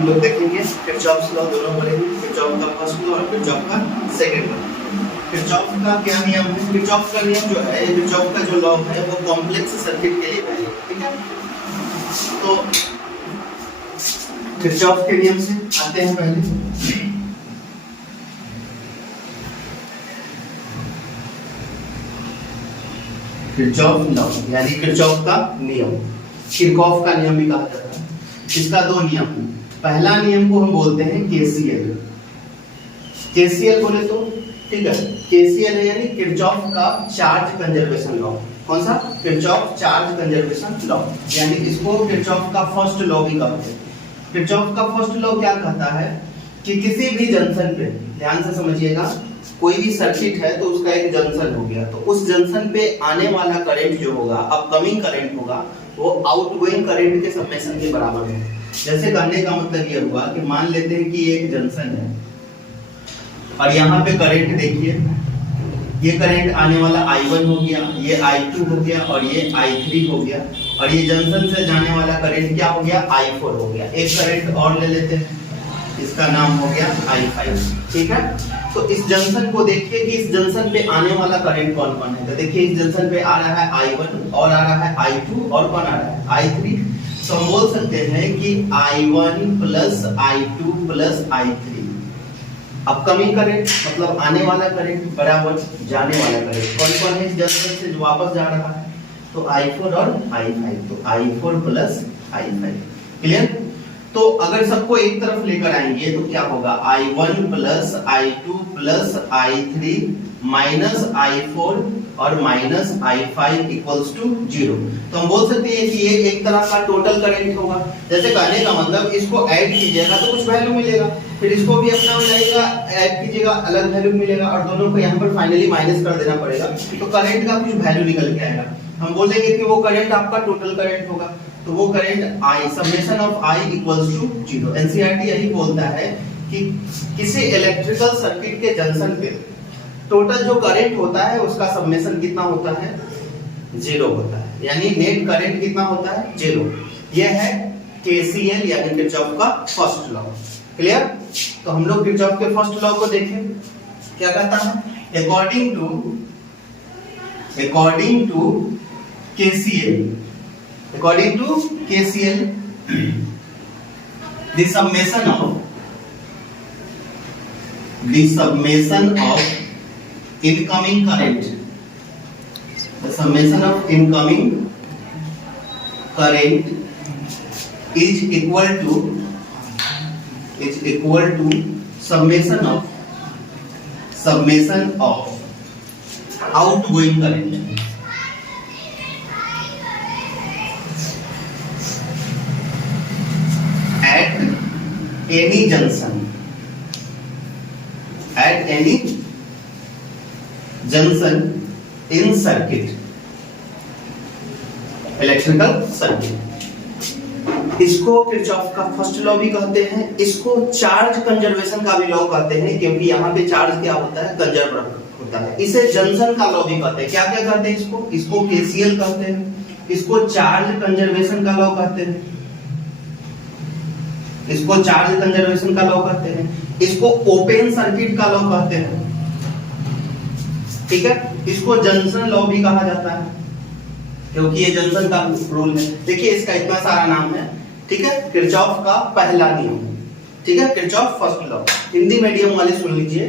हम लोग देखेंगे किरचॉफ्स लॉ दोनों पढ़ेंगे, किरचॉफ का फर्स्ट लॉ और किरचॉफ का सेकंड लॉ। किरचॉफ का क्या नियम है? किरचॉफ का नियम जो है, किरचॉफ का जो लॉ है वो कॉम्प्लेक्स सर्किट के लिए वैलिड है, ठीक है। तो किरचॉफ के नियम से आते हैं पहले। किरचॉफ लॉ यानी किरचॉफ का नियम, किरचॉफ का नियम भी कहा जाता है। इसका दो नियम है। पहला नियम को हम बोलते हैं केसीएल। केसीएल बोले तो ठीक है, केसीएल है यानी किरचॉफ का चार्ज कंजर्वेशन लॉ। कौन सा? किरचॉफ चार्ज कंजर्वेशन लॉ, यानी इसको किरचॉफ का फर्स्ट लॉ भी कहते हैं। किरचॉफ का फर्स्ट लॉ क्या कहता है कि किसी भी जंक्शन पे, ध्यान से समझिएगा, कोई भी सर्किट है तो उसका एक जंक्शन हो गया, तो उस जंक्शन पे आने वाला करंट जो होगा, अपकमिंग करंट होगा, वो आउटगोइंग करंट के समेशन के बराबर है। जैसे कहने का मतलब ये हुआ कि मान लेते हैं कि एक जंक्शन है और यहाँ पे करंट देखिए, ये करंट आने वाला I1 हो गया, ये I2 हो गया और ये I3 हो गया, और ये जंक्शन से जाने वाला करंट क्या हो गया? I4 हो गया। एक करंट और ले लेते हैं, इसका नाम हो गया I5, ठीक है। तो इस जंक्शन को देखिए कि इस जंक्शन पे आने वाला करंट कौन कौन है। तो देखिए इस जंक्शन पे आ रहा है I1 और आ रहा है I2 और कौन आ रहा है? I3। तो हम बोल सकते हैं कि I1 plus I2 plus I3 upcoming current मतलब आने वाला करंट बराबर जाने वाला करंट कौन कौन है इस जंक्शन से जो वापस जा रहा है? तो I4 और I5, तो I4 प्लस I5। क्लियर? तो अगर सबको एक तरफ लेकर आएंगे तो क्या होगा? I1 plus I2 plus I3 minus I4 और माइनस I5 इक्वल्स टू 0। तो हम बोल सकते हैं कि ये एक तरह का टोटल करंट होगा। जैसे कहने का मतलब इसको ऐड कीजिएगा तो कुछ वैल्यू मिलेगा, फिर इसको भी अपना हो जाएगा, ऐड कीजिएगा अलग वैल्यू मिलेगा, और दोनों को यहाँ पर फाइनली माइनस कर देना पड़ेगा, तो करंट का कुछ वैल्यू निकल के आएगा। हम बोलेंगे कि वो करंट आपका टोटल करंट होगा, तो वो current I summation of I equals to 0। NCERT यही बोलता है कि किसी इलेक्ट्रिकल सर्किट के जंक्शन पे टोटल जो करंट होता है उसका समेशन कितना होता है? 0 होता है, यानी नेट करंट कितना होता है? 0। यह है केसीएल यानी किरचॉफ का फर्स्ट लॉ। क्लियर? तो हम लोग किरचॉफ के फर्स्ट लॉ को देखें, क्या कहता है? According to KCL, according to KCL, the summation of incoming current, the summation of incoming current is equal to summation of outgoing current any junction in circuit, electrical circuit. इसको Kirchhoff का first law भी कहते हैं, इसको charge conservation का भी law कहते हैं, क्योंकि यहाँ पे चार्ज क्या होता है? कंजर्व होता है। इसे जंक्शन का लॉ भी कहते हैं। क्या क्या कहते हैं इसको? इसको केसीएल कहते हैं, इसको चार्ज कंजर्वेशन का लॉ कहते हैं, इसको चार्ज कंजर्वेशन का लॉ कहते हैं, इसको ओपन सर्किट का लॉ कहते हैं, ठीक है। इसको जंक्शन लॉ भी कहा जाता है, क्योंकि ये जंक्शन का रूल है। देखिए इसका इतना सारा नाम है, ठीक है। किरचॉफ का पहला नियम, ठीक है, Kirchhoff first law. Hindi medium वाले सुन लीजिए,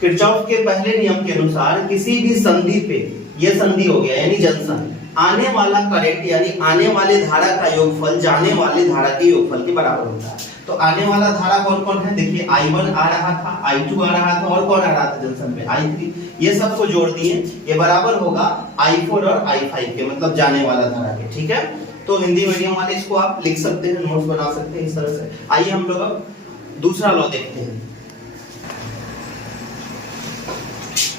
किरचॉफ के पहले नियम के अनुसार किसी भी संधि पे, ये संधि हो गया यानी जंक्शन, आने वाला करंट यानी आने वाले धारा का योगफल जाने वाले धारा के योगफल के बराबर होता है। तो आने वाला धारा कौन कौन है? देखिए I1 आ रहा था, I2 आ रहा था, और कौन आ रहा था जंक्शन पे? I3। ये सबको जोड़ दिए, ये बराबर होगा I4 और I5 के, मतलब जाने वाला धारा के, ठीक है। तो हिंदी मीडियम वाले इसको आप लिख सकते हैं, नोट्स बना सकते हैं इस तरह से। आइए हम लोग अब दूसरा लॉ देखते हैं।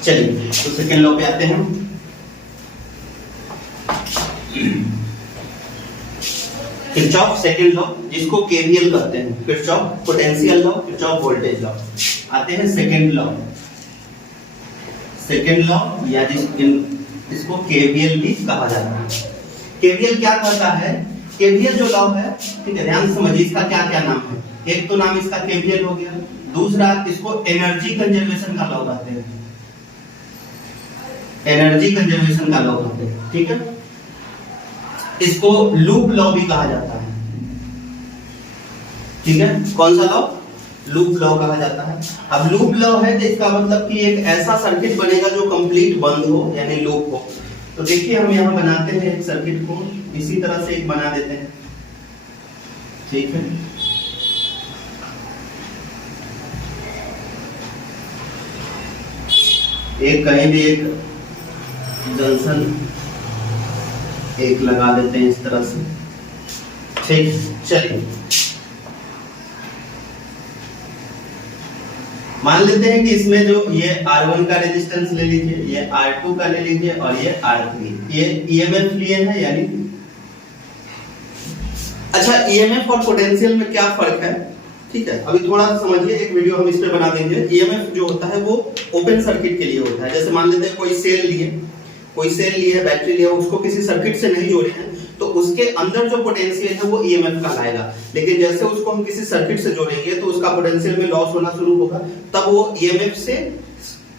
चलिए तो सेकेंड लॉ पे आते हैं। किरचॉफ सेकंड लॉ, जिसको केवीएल कहते हैं, Kirchhoff potential law, Kirchhoff voltage law. आते हैं सेकंड लॉ या इसको केवीएल भी कहा जाता है। केवीएल क्या कहता है? केवीएल जो लॉ है, ठीक है, ध्यान से समझिए, इसका क्या क्या नाम है? एक तो नाम इसका केवीएल हो गया, दूसरा इसको एनर्जी कंजर्वेशन का लॉ कहते हैं, एनर्जी कंजर्वेशन का लॉ कहते हैं, ठीक है। इसको लूप लॉ भी कहा जाता है, ठीक है। कौन सा लॉ? लूप लॉ कहा जाता है। अब लूप लॉ है तो इसका मतलब कि एक ऐसा सर्किट बनेगा जो कंप्लीट बंद हो यानी लूप हो। तो देखिए हम यहाँ बनाते हैं एक सर्किट को, इसी तरह से एक बना देते हैं, ठीक है। एक कहीं भी एक जंक्शन एक लगा देते हैं इस तरह से, ठीक। चलिए मान लेते हैं कि इसमें जो ये R1 का रेजिस्टेंस ले लीजिए, ये R2 का ले लीजिए और ये R3, ये EMF लिए हैं यानी। अच्छा, EMF और पोटेंशियल में क्या फर्क है, ठीक है। अभी थोड़ा सा समझिए, एक वीडियो हम इस पे बना देंगे। EMF जो होता है वो ओपन सर्किट के लिए होता है। जैसे मान लेते हैं कोई सेल लिए, बैटरी लिए, उसको किसी सर्किट से नहीं जोड़े हैं तो उसके अंदर जो पोटेंशियल है वो EMF कहलाएगा। लेकिन जैसे उसको हम किसी सर्किट से जोड़ेंगे तो उसका पोटेंशियल में लॉस होना शुरू होगा, तब वो EMF से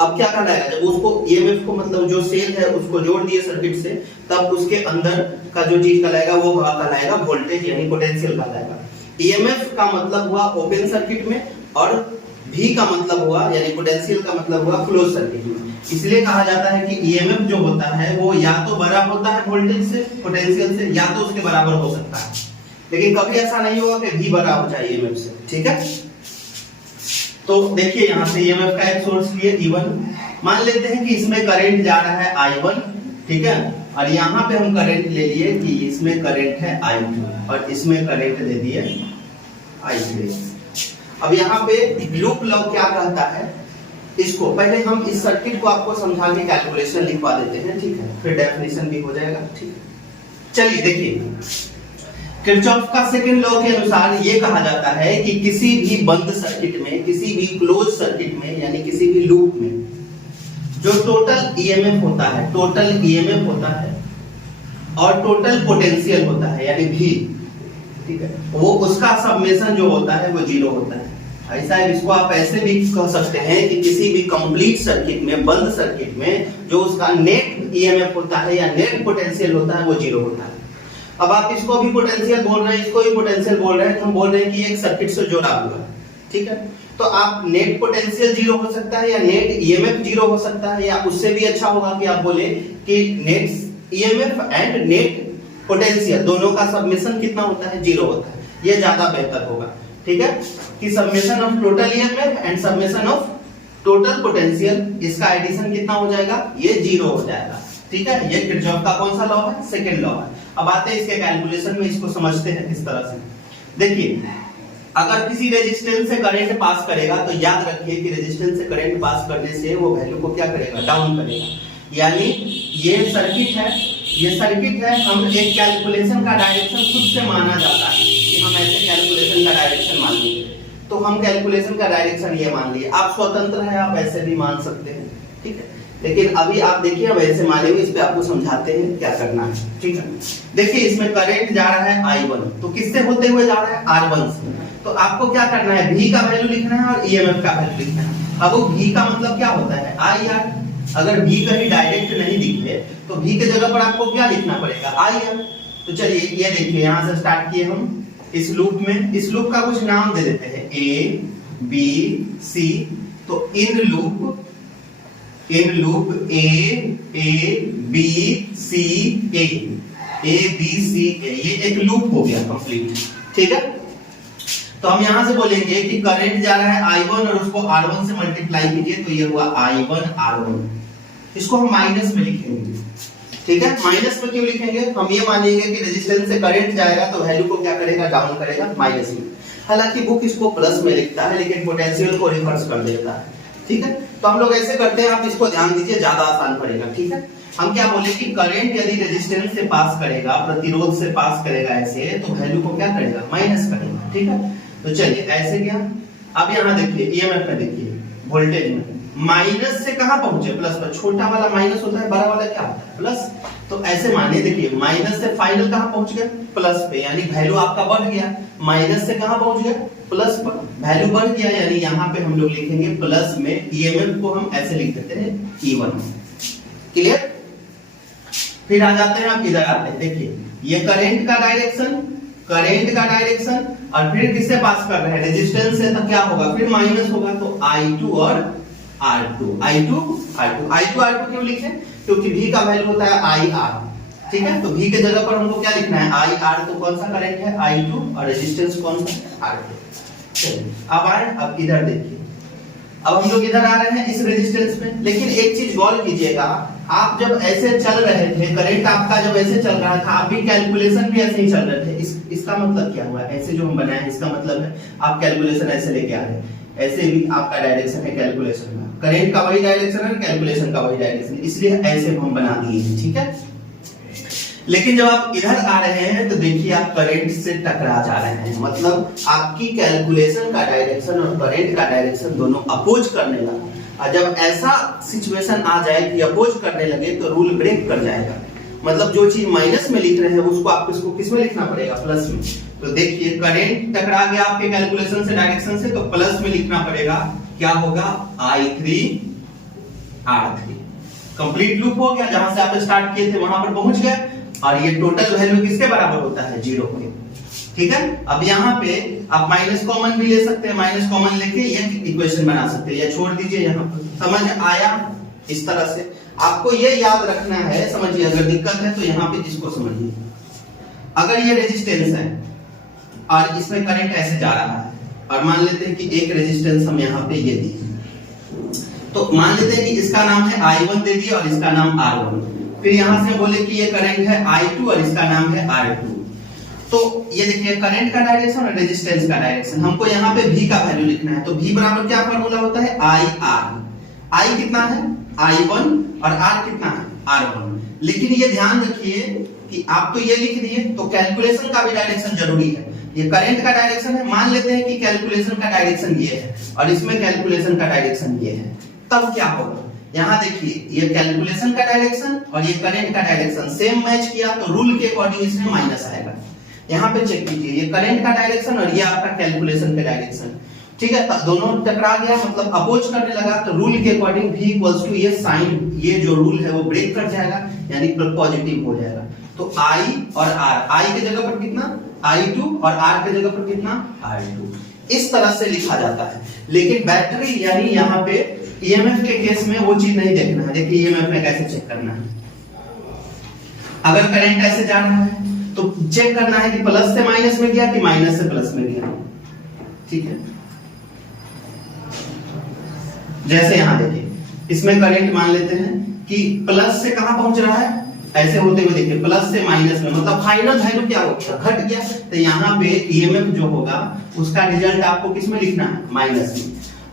अब क्या कहलाएगा, जब उसको EMF को मतलब जो सेल है उसको जोड़ दिए सर्किट से, तब उसके अंदर का जो चीज कहलाएगा वो कहलाएगा वोल्टेज यानी पोटेंशियल कहलाएगा। EMF का मतलब हुआ ओपन सर्किट में और V का मतलब हुआ यानी पोटेंशियल का मतलब हुआ क्लोज सर्किट में। इसलिए कहा जाता है कि EMF जो होता है वो या तो बड़ा होता है वोल्टेज से, पोटेंशियल से, या तो उसके बराबर हो सकता है। लेकिन कभी ऐसा नहीं होगा कि V बड़ा हो जाए EMF से, ठीक है। तो देखिए यहाँ से EMF का एक सोर्स लिए E1, मान लेते हैं कि इसमें करंट जा रहा है I1, ठीक है। और यहाँ पे हम करंट ले लिए कि इसमें करंट है I2 और इसमें करंट दे दिए I3। अब यहाँ पे लूप लॉ क्या कहता है, इसको पहले हम इस सर्किट को आपको समझा के कैलकुलेशन लिखवा देते हैं, ठीक है, फिर डेफिनेशन भी हो जाएगा, ठीक है। चलिए देखिए, किरचॉफ का सेकंड लॉ के अनुसार ये कहा जाता है कि किसी भी बंद सर्किट में, किसी भी क्लोज सर्किट में यानी किसी भी लूप में जो टोटल EMF होता है, टोटल EMF होता है और टोटल पोटेंशियल होता है यानी V, ठीक है, वो उसका समेशन जो होता है वो 0 होता है। ऐसा है, इसको आप ऐसे भी कह सकते हैं कि किसी भी कंप्लीट सर्किट में, बंद सर्किट में जो उसका नेट EMF होता है या नेट पोटेंशियल होता है वो 0 होता है। अब आप इसको भी पोटेंशियल बोल रहे हैं, इसको भी पोटेंशियल बोल रहे हैं, तो हम बोल रहे हैं कि एक सर्किट से जुड़ा हुआ है, ठीक है। तो आप नेट पोटेंशियल 0 हो सकता है या नेट EMF 0 हो सकता है, या उससे भी अच्छा होगा कि आप बोले कि net EMF and net potential दोनों का समेशन कितना होता है, 0 होता है। ये ज्यादा बेहतर होगा, ठीक है, कि summation of total EMF and summation of total potential, इसका एडिशन कितना हो जाएगा, ये 0 हो जाएगा, ठीक है। ये किरचॉफ का कौन सा लॉ है, सेकंड लॉ है। अब आते हैं इसके कैलकुलेशन में, इसको समझते हैं किस तरह से। देखिए, अगर किसी रेजिस्टेंस से करंट पास करेगा तो याद रखिए कि रेजिस्टेंस से करंट पास करने से वो वैल्यू को क्या करेगा, डाउन करेगा। यानी ये सर्किट है, हम एक कैलकुलेशन का डायरेक्शन खुद से माना जाता है कि हम ऐसे कैलकुलेशन का डायरेक्शन मान लेंगे, तो हम कैलकुलेशन का डायरेक्शन ये मान लिए। आप स्वतंत्र हैं, आप ऐसे भी मान सकते हैं, ठीक है। लेकिन अभी आप देखिए, हम ऐसे मानेंगे, इस पे आपको समझाते हैं क्या करना है, ठीक है। देखिए, इसमें करंट जा रहा है I1, तो किससे होते हुए जा रहा है, R1 से। तो आपको क्या करना है, V का वैल्यू लिखना है और EMF का वैल्यू लिखना है। अब वो V का मतलब क्या होता है, IR। अगर V कहीं डायरेक्ट नहीं दिखे तो V के जगह पर आपको क्या लिखना पड़ेगा, IR। तो चलिए ये देखिए, यहाँ से स्टार्ट किए हम इस लूप में। इस लूप का कुछ नाम दे देते हैं, A B C। तो in loop A B C A B C A, ये एक लूप हो गया कंप्लीट, ठीक है। तो हम यहां से बोलेंगे कि करंट जा रहा है I1 और उसको R1 से मल्टीप्लाई कीजिए, तो ये हुआ I1 R1। इसको हम माइनस में लिखेंगे, ठीक है। माइनस में क्यों लिखेंगे, हम ये मानेंगे कि रेजिस्टेंस से करंट जाएगा तो वैल्यू को क्या करेगा, डाउन करेगा माइनस में। हालांकि बुक इसको प्लस में लिखता है लेकिन पोटेंशियल को रिवर्स कर देता है, ठीक है। तो हम लोग ऐसे करते हैं, आप इसको ध्यान दीजिए, ज्यादा आसान पड़ेगा, ठीक है। हम क्या बोले कि करंट यदि रेजिस्टेंस से पास करेगा, प्रतिरोध से पास करेगा ऐसे, तो वैल्यू को क्या करेगा, माइनस करेगा, ठीक है। तो चलिए ऐसे क्या, अब यहाँ देखिए EMF में, देखिए वोल्टेज में माइनस से कहां पहुंचे, प्लस पर। छोटा वाला माइनस होता है, बड़ा वाला क्या होता है, प्लस। तो ऐसे माने, देखिए माइनस से फाइनल कहां पहुंच गए, प्लस पे, यानी वैल्यू आपका बढ़ गया। माइनस से कहां पहुंच गए, प्लस पर वैल्यू बढ़ गया, यानी यहाँ पे हम लोग लिखेंगे प्लस में ईएमएफ को हम ऐसे लिख देते हैं E1। क्लियर? फिर आ जाते हैं, आप इधर आते हैं, देखिए ये करंट का डायरेक्शन और फिर किससे पास कर रहे हैं, रेजिस्टेंस से, तो क्या होगा, फिर माइनस होगा, तो I2 और R2 क्यों लिखे, क्योंकि V का वैल्यू होता है IR, ठीक है, तो V के जगह पर हमको क्या लिखना है, IR, तो कौन सा करंट है, I2, और रेजिस्टेंस कौन सा है, R2। चलिए अब आए, अब इधर देखिए, अब हम लोग इधर आ रहे हैं इस रेजिस्टेंस में, लेकिन एक चीज गौर कीजिएगा, आप जब ऐसे चल रहे थे, करंट आपका जब ऐसे चल रहा था, आप भी कैलकुलेशन भी ऐसे ही चल रहे थे, इसका मतलब क्या हुआ, ऐसे जो हम बनाए हैं इसका मतलब है आप कैलकुलेशन ऐसे लेके आ रहे हैं, ऐसे भी आपका डायरेक्शन है कैलकुलेशन का, करंट का वही डायरेक्शन है, कैलकुलेशन का वही डायरेक्शन, इसलिए ऐसे हम बना दिए हैं, ठीक है। लेकिन जब आप इधर आ रहे हैं तो देखिए आप करंट से टकरा जा रहे हैं, मतलब आपकी कैलकुलेशन का डायरेक्शन और करंट का डायरेक्शन दोनों अपोज करने लगा, और जब ऐसा सिचुएशन आ जाए कि अपोज करने लगे तो रूल ब्रेक कर जाएगा, मतलब जो चीज माइनस में लिख रहे हैं उसको आपको इसको किस में लिखना पड़ेगा, प्लस में। तो देखिए करंट टकरा गया आपके कैलकुलेशन से डायरेक्शन से, तो प्लस में लिखना पड़ेगा, क्या होगा, I3 R3, कंप्लीट लूप हो गया, जहां से आप स्टार्ट किए थे वहां पर पहुंच गए, और ये टोटल वैल्यू किसके बराबर होता है, 0 के, ठीक है। अब यहाँ पे आप माइनस कॉमन भी ले सकते हैं, माइनस कॉमन लेके ये इक्वेशन बना सकते हैं, या छोड़ दीजिए, यहाँ समझ आया, इस तरह से आपको ये याद रखना है, समझिए, अगर दिक्कत है तो यहाँ पे इसको समझिए, अगर ये रेजिस्टेंस है और इसमें करंट ऐसे जा रहा है, और मान लेते हैं कि एक रेजिस्टेंस हम यहाँ पे ये दिए, तो मान लेते हैं कि इसका नाम है I1 दे दिए और इसका नाम R1, फिर यहां से बोले कि ये करंट है I2 और इसका नाम है R2, तो ये देखिए करंट का डायरेक्शन और रेजिस्टेंस का डायरेक्शन, हमको यहाँ पे V का वैल्यू लिखना है, तो V बराबर क्या फॉर्मूला होता है, IR, I कितना है I1 और R कितना है R1, लेकिन ये ध्यान रखिए कि आप तो ये लिख दिए, तो कैलकुलेशन का भी डायरेक्शन जरूरी है, ये करंट का डायरेक्शन है, मान लेते हैं कि कैलकुलेशन का डायरेक्शन ये है और इसमें कैलकुलेशन का डायरेक्शन ये है, तब क्या होगा, यहाँ देखिए ये कैलकुलेशन का डायरेक्शन और ये करंट का डायरेक्शन सेम मैच किया, तो रूल के अकॉर्डिंग इसमें माइनस आएगा, यहाँ पे चेक कीजिए, ये करंट का डायरेक्शन और ये आपका कैलकुलेशन का डायरेक्शन, ठीक है, दोनों टकरा गया, मतलब अपोज करने लगा, तो रूल के अकॉर्डिंग V इक्वल्स टू ये साइन, ये जो रूल है वो ब्रेक कर जाएगा, यानी पॉजिटिव हो जाएगा, तो I और R, I के जगह पर कितना I2 और R के जगह पर कितना R2, इस तरह से लिखा जाता है। लेकिन बैटरी यानी यहाँ पे EMF के केस में वो चीज नहीं देखना है, देखिए EMF में कैसे चेक करना है, अगर करंट ऐसे जा रहा है तो चेक करना है कि प्लस से माइनस में गया कि माइनस से प्लस में गया, ठीक है। जैसे यहां देखिए, इसमें करंट मान लेते हैं कि प्लस से कहां पहुंच रहा है, ऐसे होते हुए देखिए प्लस से माइनस में, मतलब फाइनल वैल्यू क्या होगा, घट गया, तो यहाँ पे EMF जो होगा उसका रिजल्ट आपको किस में लिखना है, माइनस में,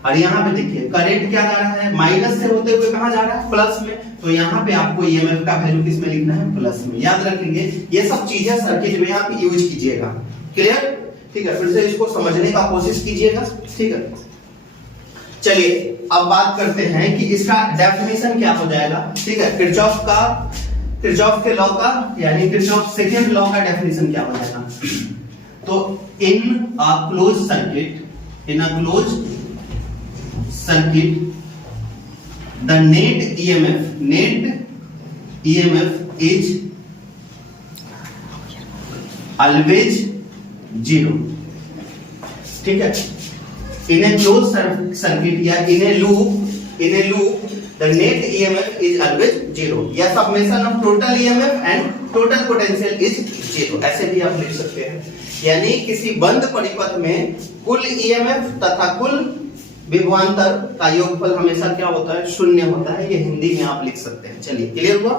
और यहाँ पे देखिए करंट क्या जा रहा है, माइनस से होते हुए कहां जा रहा है, प्लस में, तो यहाँ पे आपको EMF का वैल्यू किस में लिखना है, प्लस में, याद रखेंगे, ये सब चीजें सर्किट में आप यूज कीजिएगा, क्लियर, ठीक है, फिर से इसको समझने का कोशिश कीजिएगा, ठीक है। चलिए अब बात करते हैं कि इसका डेफिनेशन क्या हो जाएगा, ठीक है, किरचॉफ के लॉ का, यानी किरचॉफ सेकंड लॉ का डेफिनेशन क्या हो जाएगा, तो in a close circuit the net EMF is always zero, ठीक है। in a closed circuit या in a loop the net EMF is always zero, या summation of total EMF and total potential is zero, ऐसे भी आप लिख सकते हैं, यानी किसी बंद परिपथ में कुल EMF तथा कुल विभवांतर का योगफल हमेशा क्या होता है, शून्य होता है, ये हिंदी में आप लिख सकते हैं। चलिए क्लियर हुआ।